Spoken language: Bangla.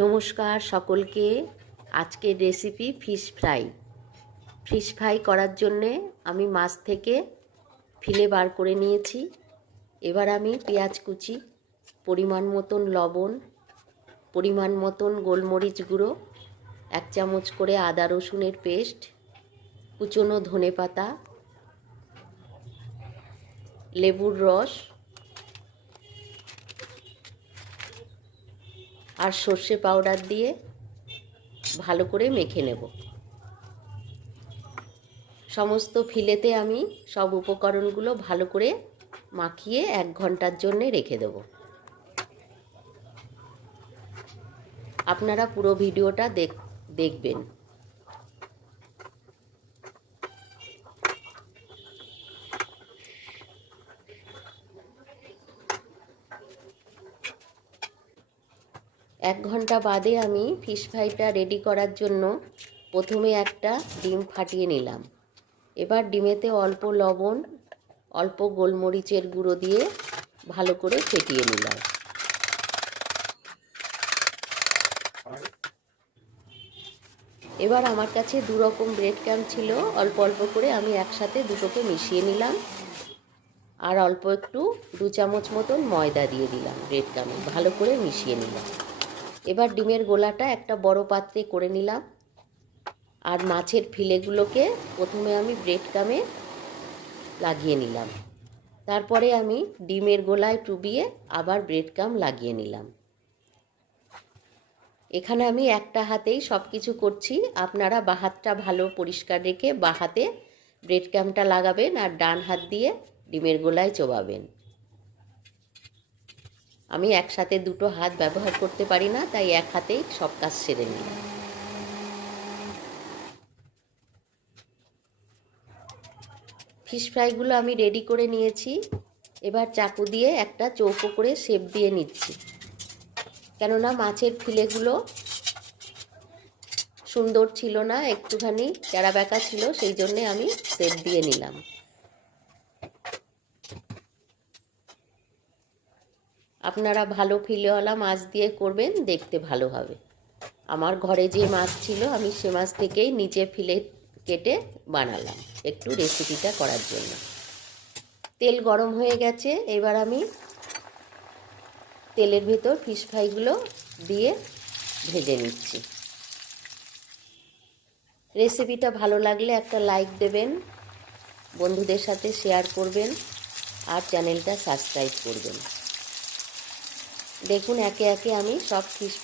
নমস্কার সকলকে। আজকের recipe fish fry. Fish fry করার জন্যে আমি মাছ থেকে ফিলে বার করে নিয়েছি। এবার আমি পেঁয়াজ কুচি, পরিমাণ মতন লবণ, পরিমাণ মতন গোলমরিচ গুঁড়ো, 1 চামচ করে আদা রসুনের পেস্ট, কুচনো ধনেপাতা, লেবুর রস আর সর্ষে পাউডার দিয়ে ভালো করে মেখে নেব। সমস্ত ফিলেতে আমি সব উপকরণগুলো ভালো করে মাখিয়ে 1 ঘন্টার জন্য রেখে দেব। আপনারা পুরো ভিডিওটা দেখবেন। এক ঘন্টা বাদে আমি ফিশ ফ্রাইটা রেডি করার জন্য প্রথমে একটা ডিম ফাটিয়ে নিলাম। এবার ডিমেতে অল্প লবণ, অল্প গোলমরিচের গুঁড়ো দিয়ে ভালো করে ফেটিয়ে নিলাম। এবার আমার কাছে 2 রকম ব্রেড ক্রাম্ব ছিল, অল্প অল্প করে আমি একসাথে দুটোকে মিশিয়ে নিলাম। আর অল্প একটু 2 চামচ মতন ময়দা দিয়ে দিলাম ব্রেড ক্রাম্বে, ভালো করে মিশিয়ে নিলাম। এবার ডিমের গোলাটা একটা বড় পাত্রে করে নিলাম। আর মাছের ফিলেগুলোকে প্রথমে আমি ব্রেড ক্রাম্বে লাগিয়ে নিলাম। তারপরে আমি ডিমের গোলায় ডুবিয়ে আবার ব্রেড ক্রাম্ব লাগিয়ে নিলাম। এখানে আমি একটা হাতেই সব কিছু করছি। আপনারা বাঁ হাতটা ভালো পরিষ্কার রেখে বাঁ হাতে ব্রেড ক্রাম্বটা লাগাবেন আর ডান হাত দিয়ে ডিমের গোলায় চোবাবেন। আমি একসাথে দুটো হাত ব্যবহার করতে পারি না, তাই এক হাতেই সব কাজ সেরে নিলাম। ফিশ ফ্রাইগুলো আমি রেডি করে নিয়েছি। এবার চাকু দিয়ে একটা চৌকো করে শেপ দিয়ে নিচ্ছি, কেননা মাছের ফিলেগুলো সুন্দর ছিল না, একটুখানি টেরা বেঁকা ছিল, সেই জন্যে আমি শেপ দিয়ে নিলাম। আপনারা ভালো ফিলেওয়ালা মাছ দিয়ে করবেন, দেখতে ভালো হবে। আমার ঘরে যে মাছ ছিল আমি সে মাছ থেকেই নিচে ফিলে কেটে বানালাম একটু রেসিপিটা করার জন্য। তেল গরম হয়ে গেছে, এবার আমি তেলের ভেতর ফিশ ফ্রাইগুলো দিয়ে ভেজে নিচ্ছি। রেসিপিটা ভালো লাগলে একটা লাইক দেবেন, বন্ধুদের সাথে শেয়ার করবেন আর চ্যানেলটা সাবস্ক্রাইব করবেন। দেখুন একে একে আমি সব ফিশ